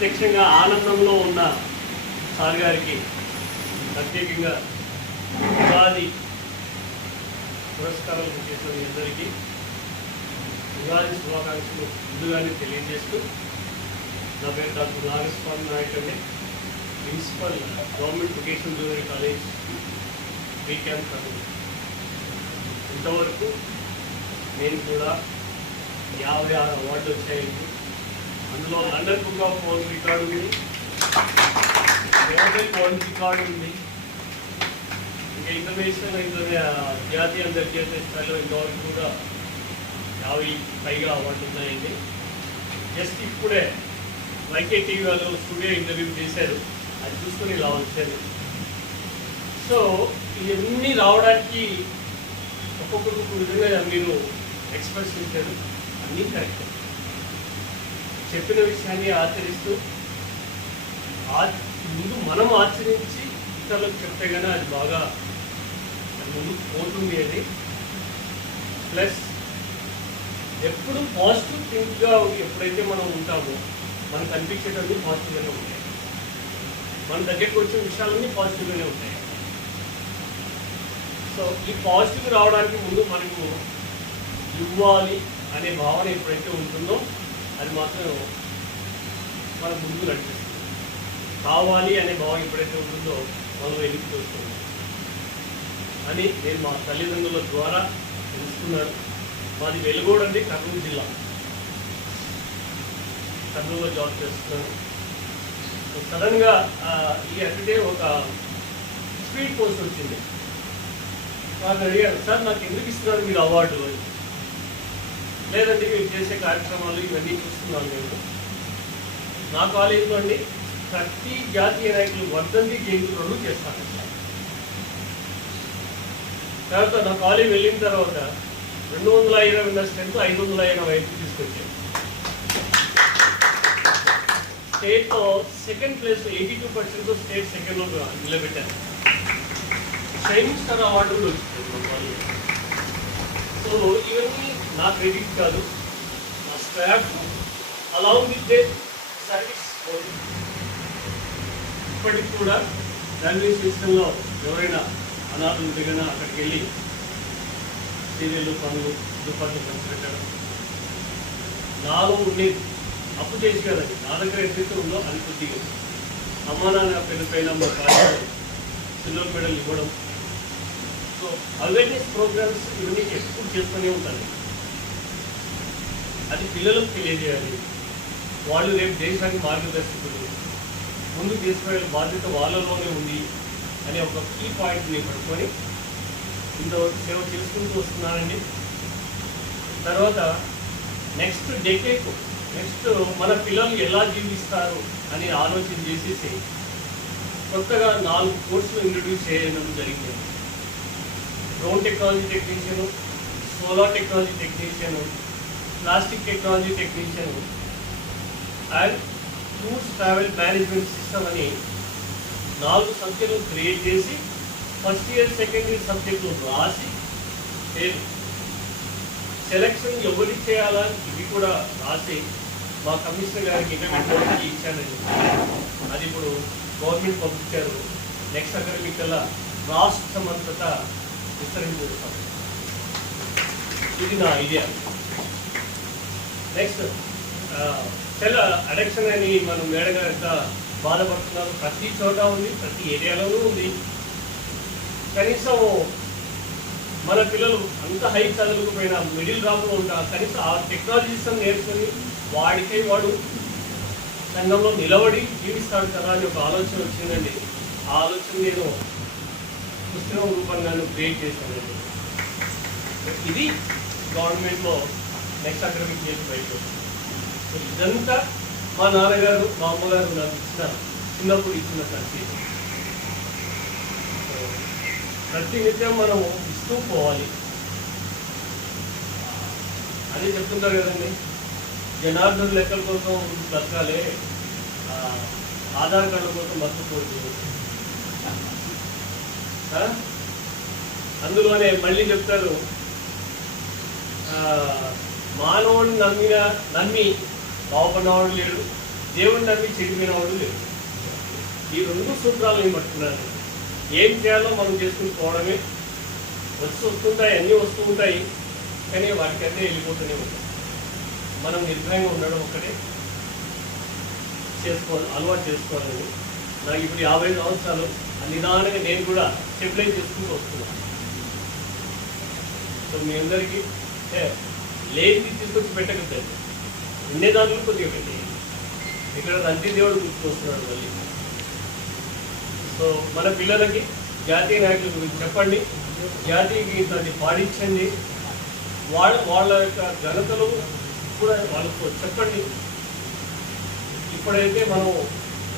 ప్రత్యక్షంగా ఆనందంలో ఉన్న సార్ గారికి ప్రత్యేకంగా ఉగాది పురస్కారాలు చేసిన మీ అందరికీ ఉగాది శుభాకాంక్షలు ముందుగానే తెలియజేస్తూ, నా పేరు డాక్టర్ నాగస్వామి నాయక్ అండి, principal government vocational junior college B camp Kurnool. ఇంతవరకు నేను కూడా 56 అవార్డులు వచ్చాయండి. అందులో London book of world record ఉంది, గ్లోబల్ వరల్డ్ రికార్డు ఉంది, ఇంకా ఇంటర్నేషనల్ జాతీయ అంతర్జాతీయ స్థాయిలో ఇంతవరకు కూడా 50 పైగా అవార్డులు ఉన్నాయండి. జస్ట్ ఇప్పుడే వైకే టీవీ వాళ్ళు స్టూడియో ఇంటర్వ్యూ చేశారు, అది చూసుకొని ఇలా వచ్చాను. సో ఇవన్నీ రావడానికి ఒక్కొక్కరు ఒక విధంగా మీరు ఎక్స్ప్రెస్ చేశారు, అన్నీ కరెక్ట్. చెప్పిన విషయాన్ని ఆచరిస్తూ ముందు మనం ఆచరించి ఇతరులకు చెప్తే కానీ అది బాగా ముందు పోతుంది అని. ప్లస్ ఎప్పుడు పాజిటివ్ థింక్గా ఎప్పుడైతే మనం ఉంటామో మనకు అనిపించేటన్నీ పాజిటివ్గానే ఉంటాయి, మన దగ్గరికి వచ్చిన విషయాలన్నీ పాజిటివ్గానే ఉంటాయి. సో ఈ పాజిటివ్ రావడానికి ముందు మనకు ఇవ్వాలి అనే భావన ఎప్పుడైతే ఉంటుందో అది మాత్రం మన ముందు నడిపిస్తుంది. కావాలి అనే భావన ఎప్పుడైతే ఉంటుందో మనం వెలికి చూస్తుంది అని నేను మా తల్లిదండ్రుల ద్వారా తెలుసుకున్నాను. మాది వెలుగోడు అండి, కర్నూలు జిల్లా, కర్నూలులో జాబ్ చేస్తున్నాను. సడన్గా ఈ అటుడే ఒక స్పీడ్ పోస్ట్ వచ్చింది. వాళ్ళు అడిగారు, సార్ నాకు ఎందుకు ఇస్తున్నారు మీరు అవార్డు అని. లేదండి మీరు చేసే కార్యక్రమాలు ఇవన్నీ చూస్తున్నాను నేను. నా కాలేజీలో అండి ప్రతి జాతీయ నాయకులు వర్ధంతి జయంతులను చేస్తాను. తర్వాత నా కాలేజీ వెళ్ళిన తర్వాత 220 ఉన్న స్ట్రెంత్ 585 తీసుకొచ్చాను. స్టేట్లో సెకండ్ ప్లేస్ 82% స్టేట్ సెకండ్లో నిలబెట్టాను. షైనింగ్ స్టార్ అవార్డు కూడా వచ్చింది మా కాలేజీ. సో ఇవన్నీ నా క్రెడిట్ కాదు, నా staff along with they service. ఇప్పటికి కూడా రైల్వే స్టేషన్లో ఎవరైనా అనాథలు ఉంటే కన్నా అక్కడికి వెళ్ళి సీరియళ్ళు పనులు దుపాట్లు పంచిపెట్టడం నాలో ఉండేది. అప్పు చేసి కదండి, నా దగ్గర ఎంతైతే ఉందో అది కొద్దిగా అమ్మా నాన్న పెళ్ళిపైన మా కాలేజీ సిల్వర్ మెడల్ ఇవ్వడం. సో అవేర్నెస్ ప్రోగ్రామ్స్ ఇవన్నీ ఎప్పుడు చేస్తూనే ఉంటాను. అది పిల్లలకు తెలియజేయాలి. వాళ్ళు రేపు దేశానికి మార్గదర్శకులు, ముందుకు తీసుకువెళ్ళే బాధ్యత వాళ్ళలోనే ఉంది అనే ఒక కీ పాయింట్ని పట్టుకొని ఇంతవరకు సేవ చేసుకుంటూ వస్తున్నానండి. తర్వాత నెక్స్ట్ డెకేడ్ నెక్స్ట్ మన పిల్లలు ఎలా జీవిస్తారు అని ఆలోచన చేసేసి కొత్తగా 4 కోర్సులు ఇంట్రడ్యూస్ చేయడం జరిగింది. Drone technology technician, solar technology technician, plastic technology technician and tours travel management system అని 4 సబ్జెక్టులు క్రియేట్ చేసి ఫస్ట్ ఇయర్ సెకండ్ ఇయర్ సబ్జెక్టులు రాసి సెలక్షన్ ఎవరి చేయాలా ఇవి కూడా రాసి మా కమిషనర్ గారికి రిపోర్ట్కి ఇచ్చానండి. అది ఇప్పుడు గవర్నమెంట్ పంపించారు. నెక్స్ట్ అకాడమిక్ కల్లా రాష్ట్రమంతటా విస్తరించుకుంటాం. ఇది నా ఐడియా. నెక్స్ట్ చాలా అడిక్షన్ అని మనం మేడగా ఎంత బాధపడుతున్నారు, ప్రతి చోట ఉంది, ప్రతి ఏరియాలోనూ ఉంది. కనీసం మన పిల్లలు అంత హై చదువుకపోయినా మిడిల్ రాకుండా ఉంటా కనీసం ఆ టెక్నాలజీస్ నేర్చుకొని వాడికై వాడు సంఘంలో నిలబడి జీవిస్తాడు కదా అని ఒక ఆలోచన వచ్చిందండి. ఆ ఆలోచన నేను పుస్తకం రూపంగా క్రియేట్ చేశానండి. ఇది గవర్నమెంట్లో నెక్స్ట్ అకాడమిక్ ఇయర్ బయట. సో ఇదంతా మా నాన్నగారు మా అమ్మగారు నాకు చిన్నప్పుడు ఇచ్చిన సంకేతం. ప్రతినిత్యం మనం ఇస్తూ పోవాలి అని చెప్తుంటారు కదండి. జనార్దన్ లెక్కల కోసం బతకాలే, ఆధార్ కార్డుల కోసం బతకకూడదు. అందులోనే మళ్ళీ చెప్తారు, మానవుడిని నమ్మి బాగుపడినవాడు లేడు, దేవుని నమ్మి చెడిపోయిన వాడు లేదు. ఈ 2 సూత్రాలు నేను పట్టుకున్నాను. ఏం చేయాలో మనం చేసుకుని పోవడమే. వస్తుంటాయి, అన్నీ వస్తూ ఉంటాయి, కానీ వాటికన్నీ వెళ్ళిపోతూనే ఉంటాయి. మనం నిర్భయంగా ఉండడం ఒక్కటే అలవాటు చేసుకోవాలని. నాకు ఇప్పుడు 50 సంవత్సరాలు నిదానంగా నేను కూడా స్టెబిలైజ్ చేసుకుంటూ వస్తున్నాను. సో మీ అందరికీ లేనిది తీసుకొచ్చి పెట్టకద్దండి, ఉండే దాంట్లో కొద్దిగా పెట్టేయండి. ఇక్కడ తండ్రి దేవుడు గుర్తుకొస్తున్నాడు మళ్ళీ. సో మన పిల్లలకి జాతీయ నాయకుల గురించి చెప్పండి, జాతీయ గీతాన్ని పాడించండి, వాళ్ళ యొక్క ఘనతలు కూడా వాళ్ళకు చెప్పండి. ఇప్పుడైతే మనం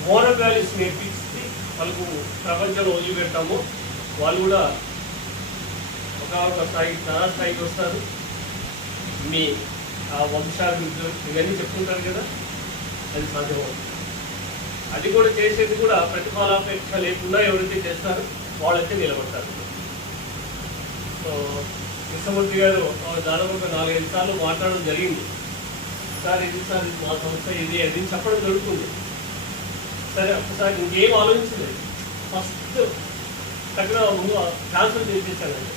మోరల్ వాల్యూస్ నేర్పించి వాళ్ళకు ప్రపంచంలో వదిలిపెట్టాము, వాళ్ళు కూడా ఒక స్థాయికి చాలా స్థాయికి వస్తారు. మీ ఆ వంశాభివృద్ధి ఇవన్నీ చెప్తుంటారు కదా, అది సాధ్యమవుతుంది. అది కూడా చేసేది కూడా ప్రతిఫలాపేక్ష లేకుండా ఎవరైతే చేస్తారో వాళ్ళైతే నిలబడతారు. సో కృష్ణమూర్తి గారు దాదాపు ఒక 4-5 సార్లు మాట్లాడడం జరిగింది. సార్ ఇది మా సంస్థ ఇది అది చెప్పడం జరుగుతుంది. సరే ఒకసారి ఇంకేం ఆలోచించలేదు, ఫస్ట్ తగ్గ ముందు క్యాన్సల్ చేసేసానండి.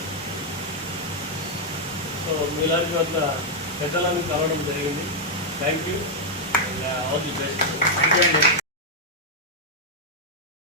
సో మీలాంటి వల్ల పెద్దలను కలవడం జరిగింది. Thank you and all the best.